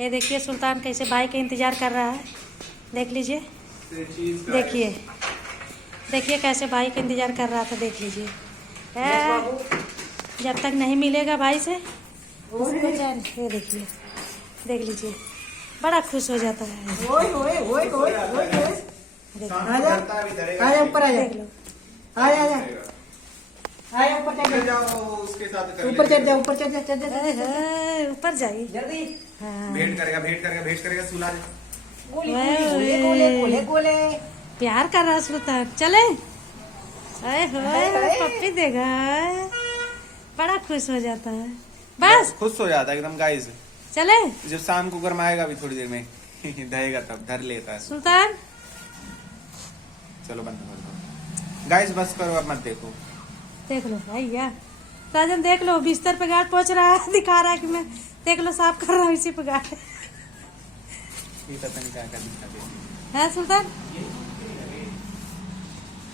ये देखिए सुल्तान कैसे भाई का इंतजार कर रहा है। देख लीजिए, देखिए देखिए कैसे भाई का इंतजार कर रहा था। देख लीजिए, जब तक नहीं मिलेगा भाई से उसको चैन। ये देखिए, देख लीजिए, बड़ा खुश हो जाता है। ऊपर आ देख लो, उसके साथ ऊपर चढ़ जा, ऊपर चढ़ जा, ऊपर जाइए जल्दी। हाँ। भेंट करेगा सुला दे। गोले प्यार कर रहा सुल्तान। चले, पप्पी देगा, बड़ा खुश हो जाता है। बस खुश हो जाता है एकदम गाइस। चले, जब शाम को गरमाएगा अभी थोड़ी देर में दहेगा तब धर लेता है सुल्तान। चलो बंद कर दो गाइस, बस करो अब मत देखो। देख लो भैया, साजन देख लो, बिस्तर पे गार्ड पहुंच रहा है, दिखा रहा है कि मैं देख लो साफ कर रहा हूँ इसी पे गार्ड। ये पता नहीं क्या दिखा दे। है सुल्तान।